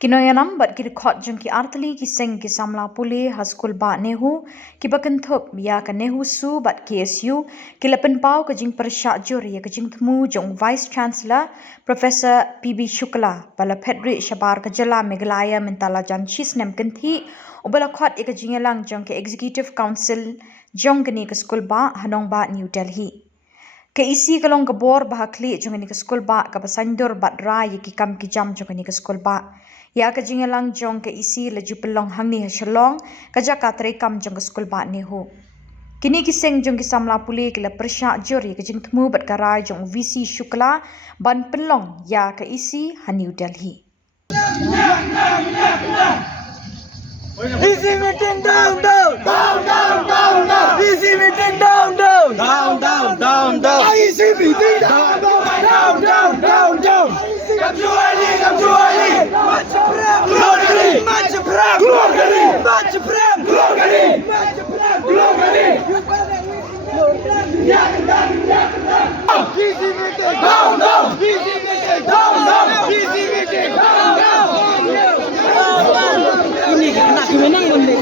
Kinoyanam but ki record jung ki artali ki seng ki Samla Pule ha Skulbah Nehu ki bakenthop ya ka Nehu su but KSU ki lepen pau ka jing Pyrshah jur ya ka jing thmu jung Vice Chancellor Professor PB Shukla bala Pedri Shabar ka jala Meghalaya mentala jan chisnem kenthi ubala khot ya ka jingelang jung ke Executive Council jung ni ka Skulbah Hanongba New Delhi. Ke isi kalong Khubor bahakli jung ni ka Skulbah ka basandur bat ra ya ki kam ki jam jung ni ka Skulbah. Ya ka jingelang jong ke isi laju Pynlong hangni ha Shillong ka jaka kam jong ka Skulbah Nehu. Kini ki seng jong ki Samla Pule ki la Pyrshah juri ka jing thmu bat karai jong VC Shukla ban Pynlong ya ka isi ha New Delhi. Easy meeting down. Easy meeting down. Easy meeting down. Come to Ali. Match Prem. Easy meeting down. Ini kena kemenang benda.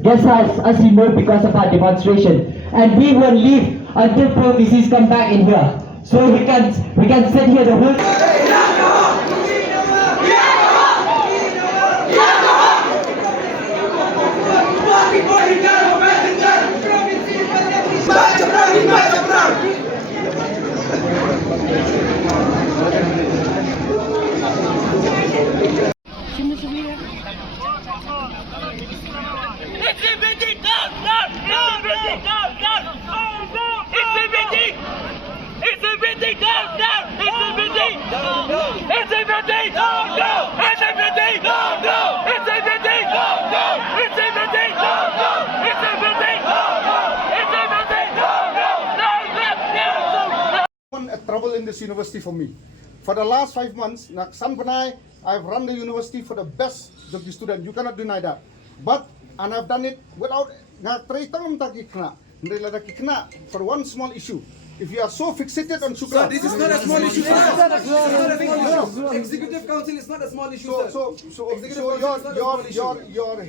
Guest house as we move because of our demonstration, and we will leave until policies come back in here, so we can sit here the whole. Trouble in this university for me. For the last 5 months, I've run the university for the best of the student. You cannot deny that. And I've done it without for one small issue. If you are so fixated on Shukla, This is not a small issue. Executive Council is not a small issue. Your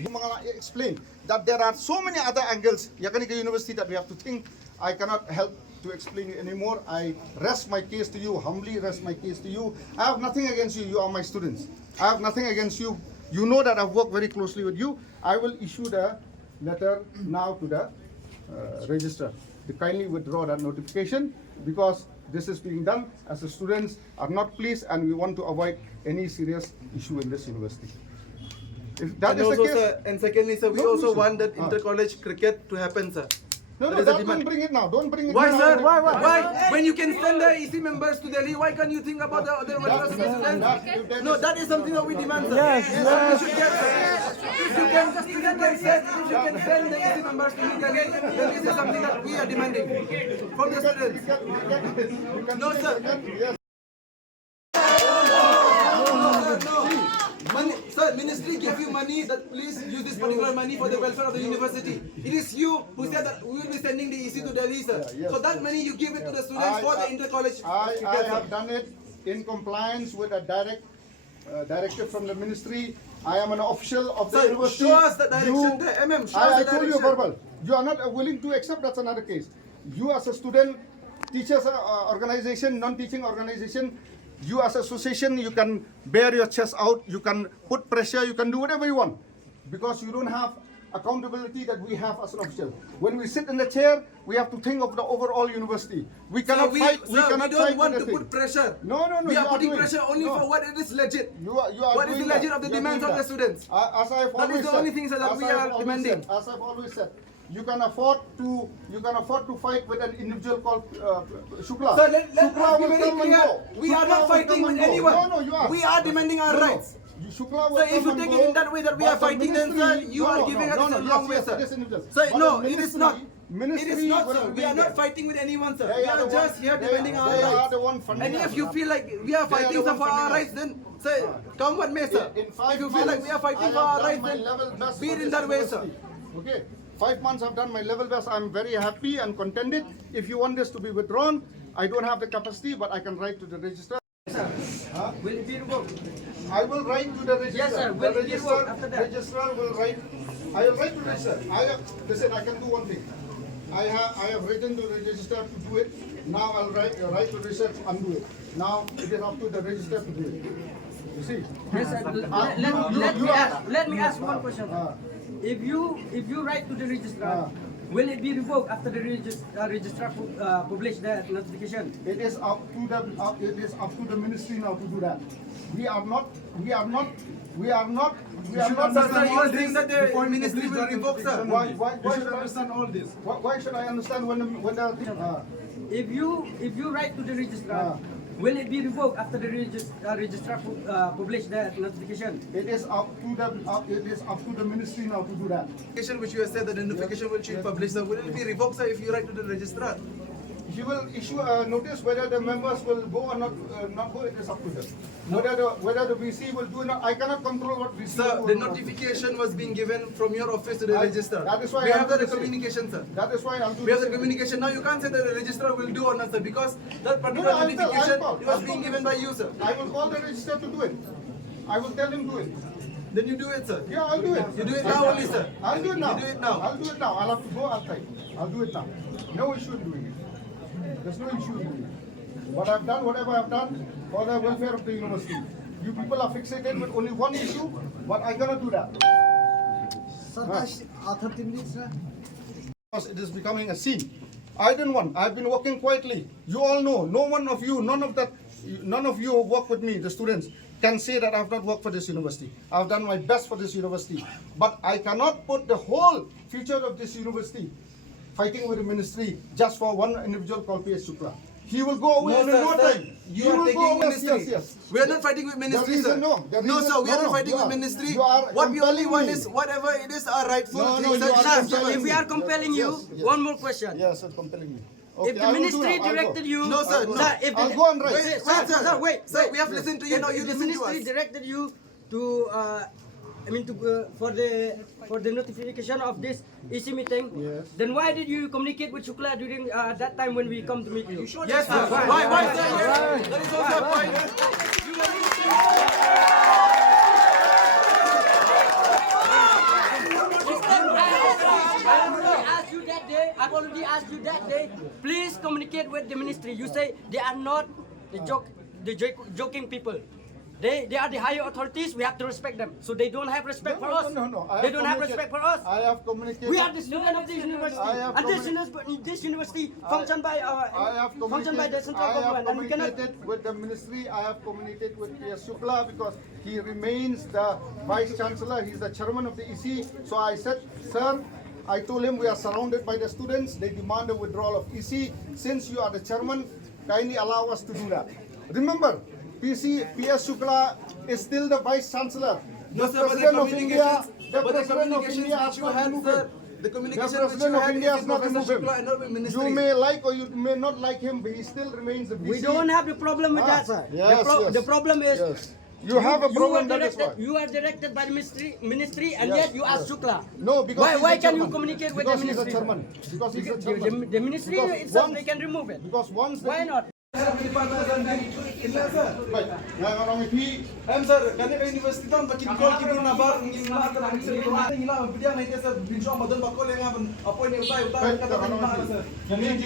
explain that there are so many other angles. Yakanika University that we have to think. I cannot help to explain it anymore. I rest my case to you, humbly rest my case to you. I have nothing against you. You are my students. I have nothing against you. You know that I've worked very closely with you. I will issue the letter now to the registrar to kindly withdraw that notification, because this is being done as the students are not pleased and we want to avoid any serious issue in this university. If that And is the also, case, sir, and secondly, sir, we No, also sir. want that inter-college cricket to happen, sir. no, That is a don't demand. bring it now. Don't bring it Why, now. sir? Why? When you can send the EC members to Delhi, why can't you think about the other That- students? No, that is something that we demand, sir. Yes, you should get, sir. If you can send the EC members to New Delhi, then this is something that we are demanding from the students. No, sir. Yes. Money, sir, ministry gave you money that please use this particular money for the welfare of the university. It is you who said that we will be sending the EC to Delhi, sir. yes. So that money you give it to the students for the inter-college. I have done it in compliance with a directive from the ministry. I am an official of the Sir, university. show us the direction there, show us I the told you direction. verbal. You are not willing to accept, that's another case. You as a student, teachers organization, non-teaching organization, you as association, you can bear your chest out, you can put pressure, you can do whatever you want, because you don't have accountability that we have as an official. When we sit in the chair, we have to think of the overall university. We cannot fight. We cannot don't fight want with to the put pressure. No, We you are putting doing- pressure only no. for what it is legit. You are What is the doing legit that. of the You are demands doing of the that. students? As I have That is always the said, only thing, sir, that as we I have are always demanding. said, as I've always said, you can afford to fight with an individual called Shukla. Sir, let Shukla us be will very come and clear. go. We are Shukla not will fighting come with and go. anyone. No, you are. We are demanding our No, rights. Shukla will Sir, if come you and take go, it in that way that we but are the fighting, then, sir, ministry- you are giving us the wrong way, yes, sir. it is individual. Sir, But no, the it is not. ministry It is not, will sir. We be are there. not fighting with anyone, sir. They We are the just one- here defending our they are rights. the one funding And if us. you feel like we are They are fighting the sir, for one our funding rights, then, sir, come what may, sir. In 5 If you feel like we are fighting for our rights, then be it in that way, sir. Okay, 5 months I've done my level best. I'm very happy and contented. If you want this to be withdrawn, I don't have the capacity, but I can write to the registrar. Will it be revoked? I will write to the registrar. Yes, sir. The Will it be revoked after that? registrar will write. I will write to the registrar. Listen, I can do one thing. I have written to the registrar to do it. Now I'll write to the registrar to undo it. Now it is up to the registrar to do it. You see? Yes, sir. Let me ask one question. If you write to the registrar, will it be revoked after the registrar publish that notification? It is up to the ministry now to do that. We are not. Sir, you are saying that the ministry will revoke, sir. Why should I understand all this? Why should I understand when the If you write to the registrar, will it be revoked after the registrar publish that notification? it is up to the ministry now to do that. Notification which you have said that the notification will be published, sir. Will it be revoked, sir, if you write to the registrar? He will issue a notice whether the members will go or not go. It is up to them. Whether the VC will do or not, I cannot control what VC Sir, will do. the or not. notification was being given from your office to the I- registrar. that is why we I have do the the same. communication, sir. That is why I'll do We have the this. communication. Now you can't say that the registrar will do or not, sir, because that particular I'll tell- notification I'll call. was being given by you, sir. I will call the register to do it. I will tell him do it. Then you do it, sir. Yeah, I'll do it. You do it now only, sir. I'll do it now. You do it now. I'll do it now. I'll have to go outside. I'll do it now. No issue in doing it. There's no issue in doing it. What I've done, whatever I've done for the welfare of the university. You people are fixated with only one issue, but I cannot do that. Because it is becoming a scene. I didn't want. I've been working quietly. You all know. No one of you, none of you who work with me, the students, can say that I've not worked for this university. I've done my best for this university. But I cannot put the whole future of this university fighting with the ministry just for one individual called P.S. Shukla. He will go away in no time. You He are will taking go away. ministry. Yes. We are not fighting with ministry, reason, sir. no. The No, reason- sir, we are no, not fighting you with are- ministry. you are What we only compelling want me. is whatever it is our rightful No, thing, no, sir. you are Sir, compelling If we are compelling you, Yes. one more question. Yes, it's compelling me. If the I will do ministry now. I'll go. directed you, No, sir, no. Sir, if I'll the- go and write. Wait, sir, wait. Sir, we have listened to you, If now you if the listen to ministry us. directed you to, for the notification of this EC meeting, Yes. then why did you communicate with Shukla during that time when we come to meet you? Yes, sir. Why, sir? Yes. That is also a point. I've already asked you that day. Please communicate with the ministry. You say they are not the joking people. They are the higher authorities. We have to respect them. So they don't have respect for us. No. They don't have respect for us. I have communicated. We are the student of this university, I have and this university functioned by the central I have government, and we cannot. communicated with the ministry. I have communicated with Shukla because he remains the vice chancellor. He's the chairman of the EC. So I said, sir, I told him we are surrounded by the students. They demand a withdrawal of EC. Since you are the chairman, kindly allow us to do that. Remember, PS Shukla is still the vice chancellor. The president of India, the president of India has not removed him. The The communication which you president of had India is has not Professor removed him. Shukla and not with ministry. You may like or you may not like him, but he still remains the VC. We don't have the problem with that, sir. Yes, yes. The problem is. Yes. You have a problem, that is why. You are directed by the ministry, and Yes, yet you ask yes. Shukla. No, because Why he's the can you chairman. communicate with Because the he's the ministry? chairman. Because he's the chairman. The ministry Because itself, once- they can remove it. Because once Why not? Baik, yang orang itu Sir, kani ka university tam bakin call ki na bar ngin na ta ngin sir ngila bidia na ite sir binjo madon bakol yang aban apoy ni utai baik kata orang na itu. sir. Ini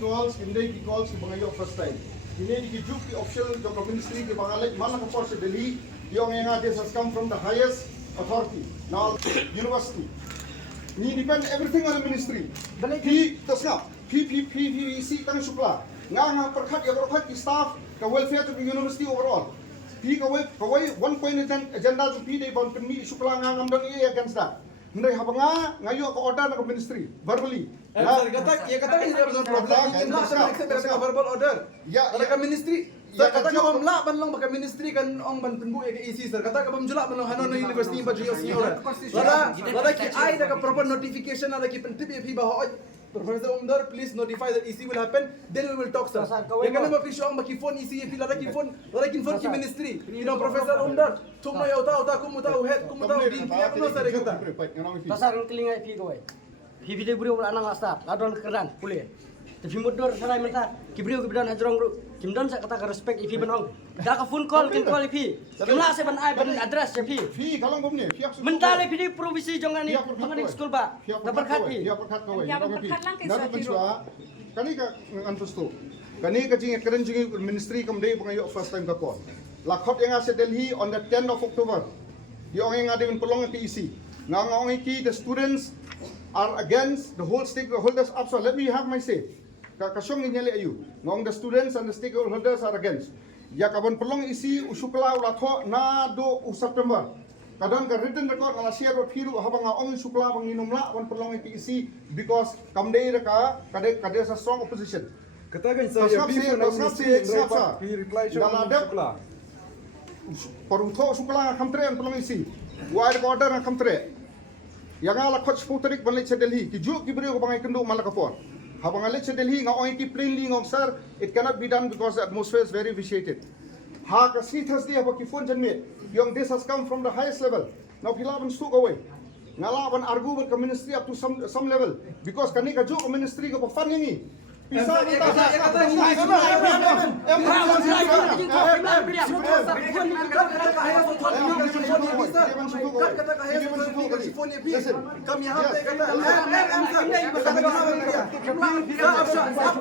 calls ke bangayo first time. Ini dikijuk di official job ministry ke bangalek mana ke force Delhi yang this has come from the highest authority. Now university. Ini depend everything on the ministry. P tasna PVC tang Shukla. Nga perkhat ya perkhat ki staff ka welfare to the university overall. P kawai one point agenda to P they bon penmi Shukla nga ngam dang against that. Ndai habanga ngayo ka order na ka ministry verbally. Sir, kata ini ada problem ngin na sir accept ka verbal order. Ya, Ada ka ministry. Sir, kata ka bamla ban lang baka ministry kan ong ban penbu ya ke EC sir. Kata ka bamjula ban lang hanon na university ba jiyo senior. Lada ki ai da ka proper notification ada ki pentip fi ba Professor Umdar, please notify that EC will happen. Then we will talk, sir. Yang kena mapi syong baki phone EC, fi lada ki phone ki ministry. Ino Professor Umdar, tumma ya uta kumuta uhet kumuta din pi apa sir kata. Pasar ng telinga pi kawai. Pi video brio anang asta, ladon keran Pule. Tapi mudor sarai menta, kibrio kibdan ajrong ru. Kimdan sa kata ka respect ipi benong. Da ka phone call ipi. Kimla se ban ai ban address ya pi. Fi kalau ngom ni, Mentale pi di provinsi jongan ni, jongan Skulbah. Da perkhat pi. Ya perkhat kawai. Nada pensua. Kani ka antus tu. Kani ka jing keren jing ministry kam dei bangayo first time ka call. Lakhot yang ase Delhi on the 10th of October. Yung yang ada Pynlong ke EC. Ngong iki the students are against the whole stakeholders up. So let me have my say. Kasyong ninyali ayu. Ngong the students and the stakeholders are against. Ya kabon Pynlong isi usukla ulatho na do September. Kadang ka written record ala share ro phiru habang ong sukla bang inumla wan Pynlong isi because kamdei ka kade sa strong opposition. Katakan saya He reply shukla. Parutho sukla kamtre an Pynlong isi. Wire order an kamtre. Yang ala khot puterik banle che Delhi ki juk ki brio ko bangai kendo malakapor. Habang alit sa Delhi nga oi ki plainly ngong sir, it cannot be done because the atmosphere is very vitiated. Ha kasi Thursday habang ki phone janme, yung this has come from the highest level. Now pilaban stuk away. Ngalaban argue with the ministry up to some level because kani ka juk ministry ko pa fan ngi. Pisa kami यहाँ पे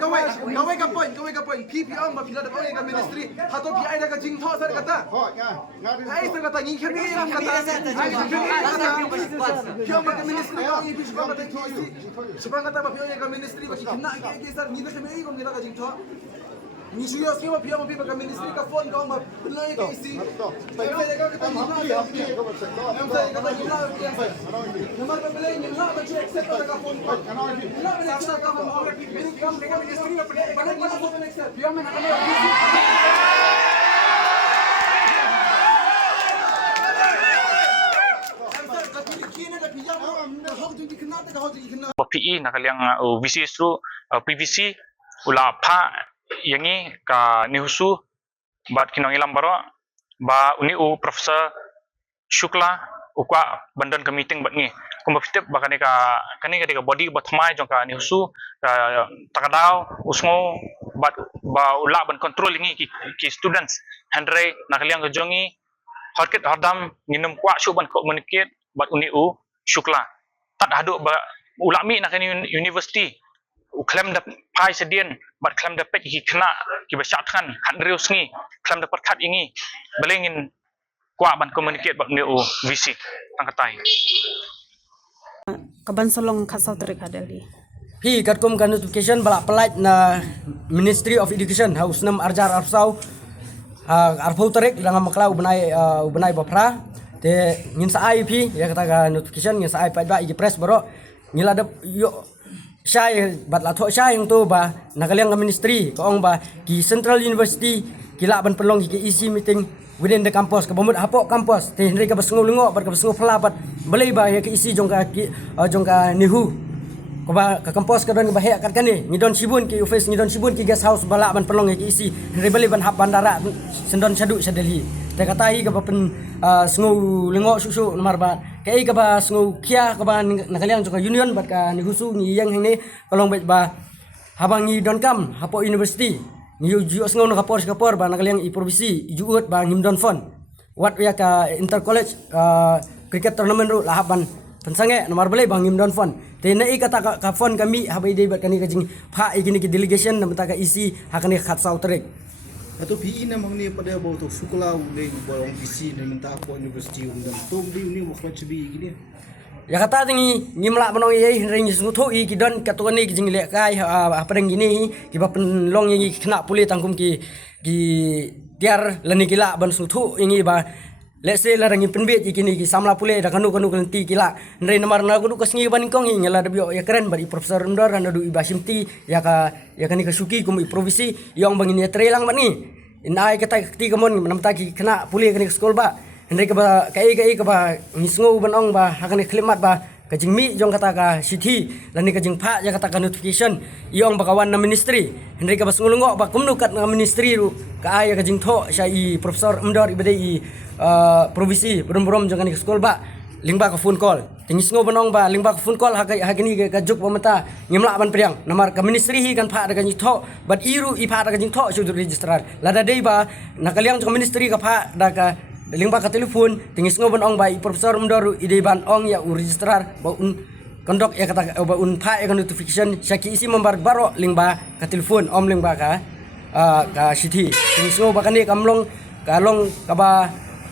kawai ka point PPM ba pila da kawai ka ministry hato pi ai daga jing tho sar kata ai sar kata ngi kami ram kata PPM ba ministry ka ngi PPM ba sebang kata ba PPM ka ministry ba kina ke sar ni na kami ai kom nila ka jing tho ni suyo ski ba PPM ba ministry ka phone ka ba Pynlong ka isi Nomor pembeli ni lah macam accept pada phone. Lah macam ka phone orang ini kam dengan ministry apa pada mana phone accept. Biar mana ada. PE nakaliang VC through PVC ula pha yangi ka Nehu bat kinongilam baro ba uni Professor Shukla ukwa bandan ka meeting bat ngi kumbapitip ba kani ka body bat mai jong ka Nehu takadaw usngo bat ba ula ban control ngi ki students handre nakaliang jongi harket hardam nginum kwa ban communicate bat uni Shukla tat hadu ba ulami nakani university uklem da Pai sedien bat klam dapat hi kena ki basyatkan han rius ngi klam dapat khat ingi belengin kwa ban communicate bat Nehu visi tangkatai Kebansalong khasau terik hadali. Hi katkum kan notification balak pelat na Ministry of Education haus nam arjar arsau arfau tarik dengan maklau benai bapra te ngin sa IP ya kata ka notification ngin sa IP ba igi press baro ngila ada yo syai bat la tho syai yang tu ba nakaliang ka ministry ko ong ba ki Central University kila ban Pynlong ki EC meeting within the campus ka bamut hapok campus te henry ka basngo lingo bat ka basngo pelabat belai ba ya ki EC jong ka Nehu ko ba ka campus ka don ba he kat kani ngidon sibun ki office ngidon sibun ki guest house bala ban Pynlong ki isi rebeli ban hap bandara sendon sadu sadeli te katai ka ba pen sngu lingo susu nomor ba kai ka ba sngu kia ka ba nakaliang ka union bat ka ni husu ni yang hang ni kalong ba habang ni don kam hapo university ni ju sngu no kapor ba nakaliang i provinsi juut ba ngimdon fon wat ya ka inter college cricket tournament ru lahap ban pensange nomor belai bang ngimdon fon te nai kata ka fon kami habai dei bat kani ka jing pha igini ki delegation nam ta ka isi hakani khat sau trek Atau PI na mangni pada bau tu sekolah ulai bolong PC na minta aku universiti undang. Tom di uni waktu cebi gini. ya kata tingi ngimla banong ye ring sungtho i ki don katoni ki jing le kai apa deng gini ki ba Pynlong ye kena Pule tangkum ki tiar lani kila ban sungtho ingi ba let's say la rangi penbet ikini ki Samla Pule da kanu kanti kila ndre namar na kudu kasngi ban kong ngela da bio ya keren bari profesor ndor anda du ibasimti ya kani ka suki kum provisi yang bangini trelang bani inai kata ti kamon namta ki kena Pule kani Skulbah ndre ka ba kai ka ba ngisngo banong ba hakani klimat ba kajing mi jong kata ka city lani kajing pha ya kata ka notification yang bakawan na ministry ndre ka ba sngulungo ba kumnu kat na ministry ru ka ay kajing tho syai profesor ndor ibadai provisi berom jangan ke sekolah ba lingba ka phone call tingis ngo banong ba lingba ka phone call hakini ka juk pamata ngimla ban priang namar ka ministry hi kan pha daga ni tho but iru i pha daga ni tho su registrar lada dei ba nakaliang ka ministry ka pha daga lingba ka telefon tingis ngo banong ba i profesor mdoru ide ban ong ya registrar ba un kondok ya kata ba un pha ya notification syaki isi membar baro lingba ka telefon lingba ka city tingis ngo ba kani kamlong kalong ka ba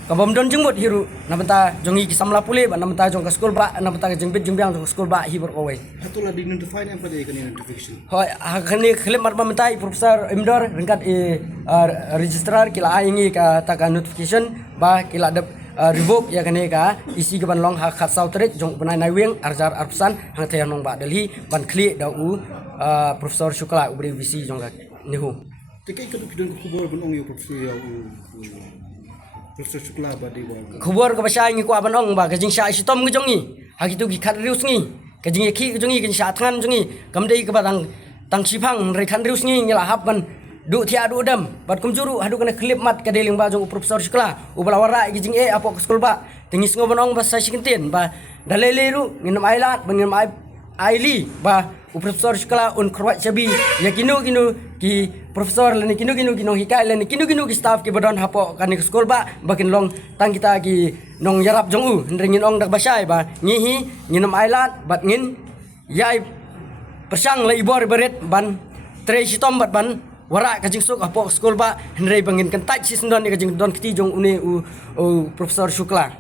kabam don jengmut hiru namata jongi ki Samla Pule ba namata jong ka Skulbah namata jengbit jengbiang jong Skulbah hi berkowai Atulah di notify yang pada ikan notification. hoi hakani khlem mar matai profesor imdor ringkat registrar kila aingi ka taka notification ba kila de revoke ya kani ka isi ke Pynlong hak khat sautret jong benai naiweng arjar arpsan hang tayang nong ba delhi ban kli da profesor Shukla ubri visi jong ka Nehu Tekai ikut kidon Khubor benong yo profesor yo Profesor sekolah badi bang. Khubor ka basya ngi ko abanong ba kajing sya sitom ngi jongi hagitu gi khat rius ngi kajing ki jongi kin sya than jongi kamdei ka badang tang sipang re khan rius ngi ngila hapan du thia du dam bat kumjuru hadu kana klip mat ka deling ba jong profesor sekolah ubalawara gi jing apo ka Skulbah tingis ngo banong ba sa sikintin ba dalele ru nginam ailat bangin aili ba profesor sekolah un khurwat chabi ya kinu ki profesor lani kinu hikai lani kinu ki staff ki badon hapo kan ke Skulbah bakin long tang kita ki nong yarap jong ndringin ong dak basai ba ngihi nginam ailat bat ngin yai persang la ibor beret ban tre sitom bat ban wara kajing sok hapo Skulbah ndrei bangin kan taj si sendon ni kajing don kiti jong une profesor Shukla